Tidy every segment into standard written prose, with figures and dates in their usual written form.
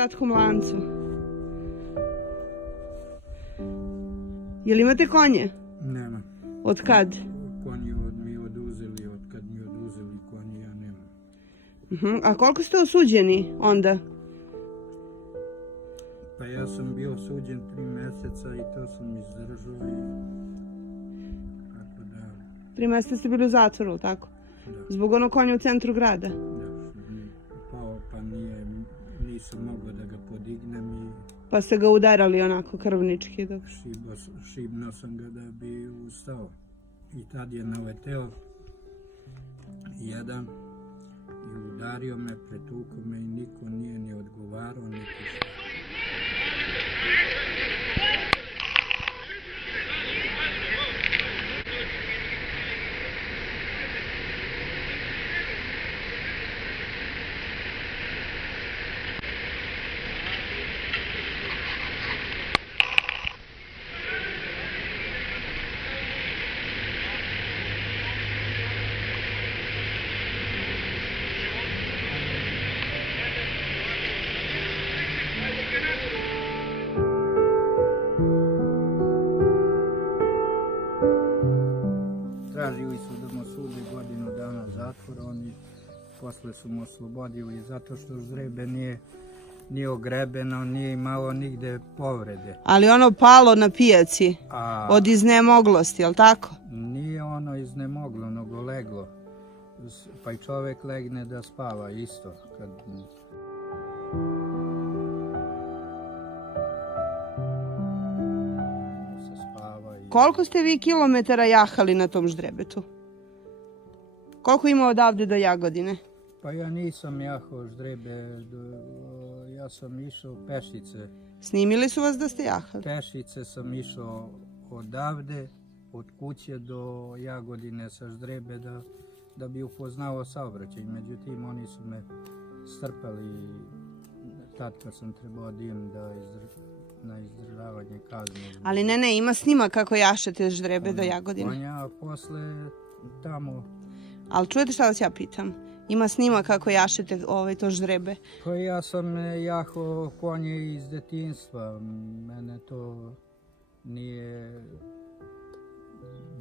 kratkom lancu. Jel imate konje? Nema. Od kad? Konji mi oduzeli, od kad mi oduzeli konji ja nemam. A koliko ste osuđeni onda? Pa ja sam bio osuđen 3 mjeseca i to sam izdržao i... Tako da... 3 mjeseca ste bili u zatvoru, tako? Da. Zbog onog konja u centru grada? Da, pao pa nisam mogao da ga podignem i... Pa ste ga udarali onako krvnički dok... Šibno sam ga da bi ustao. I tad je naleteo jedan i udario me, pretukao me i niko nije ni odgovarao, niti šta. Tražili su da mu sude godinu dana zatvora, oni posle su mu oslobodili zato što ždrebe nije ogrebeno, nije imalo nigde povrede. Ali ono palo na pijaci od iznemoglosti, jel tako? Nije ono iznemoglo, nego leglo. Pa i čovjek legne da spava isto. Koliko ste vi kilometara jahali na tom ždrebetu? Koliko ima odavde do Jagodine? Pa ja nisam jahao ždrebe, ja sam išao pešice. Snimili su vas da ste jahali? Pešice sam išao odavde, od kuće do Jagodine sa ždrebe da bi upoznao saobraćaj. Međutim, oni su me strpali tad kad sam trebao da idem na izdržavanje kazne. Ali ne, ima snima kako jašete ždrebe do Jagodine. Konja, a posle tamo... Ali čujete šta vas ja pitam? Ima snima kako jašete to ždrebe? Pa ja sam jahao konje iz detinjstva. Mene to nije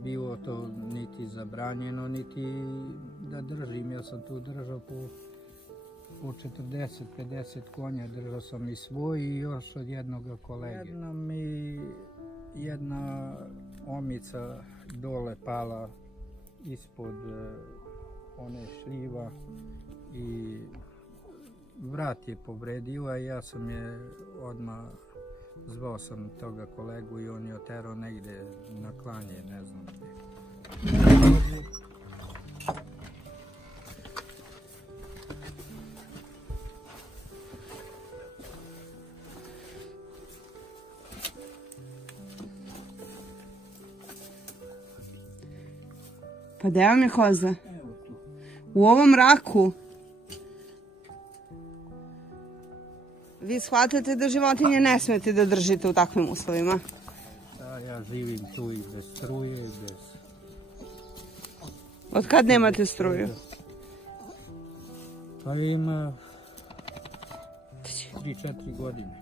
bilo to niti zabranjeno, niti da držim. Ja sam tu držao po 40-50 konja, držao sam i svoj i još od jednog kolege. Jedna omica dole pala ispod one šljiva i vrat je povredila i ja sam je odmah zvao sam toga kolegu i on je oterao negde na klanje, ne znam gdje. Pa gde vam je koza? Evo tu. U ovom mraku? Vi shvatate da životinje ne smete da držite u takvim uslovima? Da, ja živim tu i bez struje i bez... Od kad nemate struju? Pa ima 3-4 godine.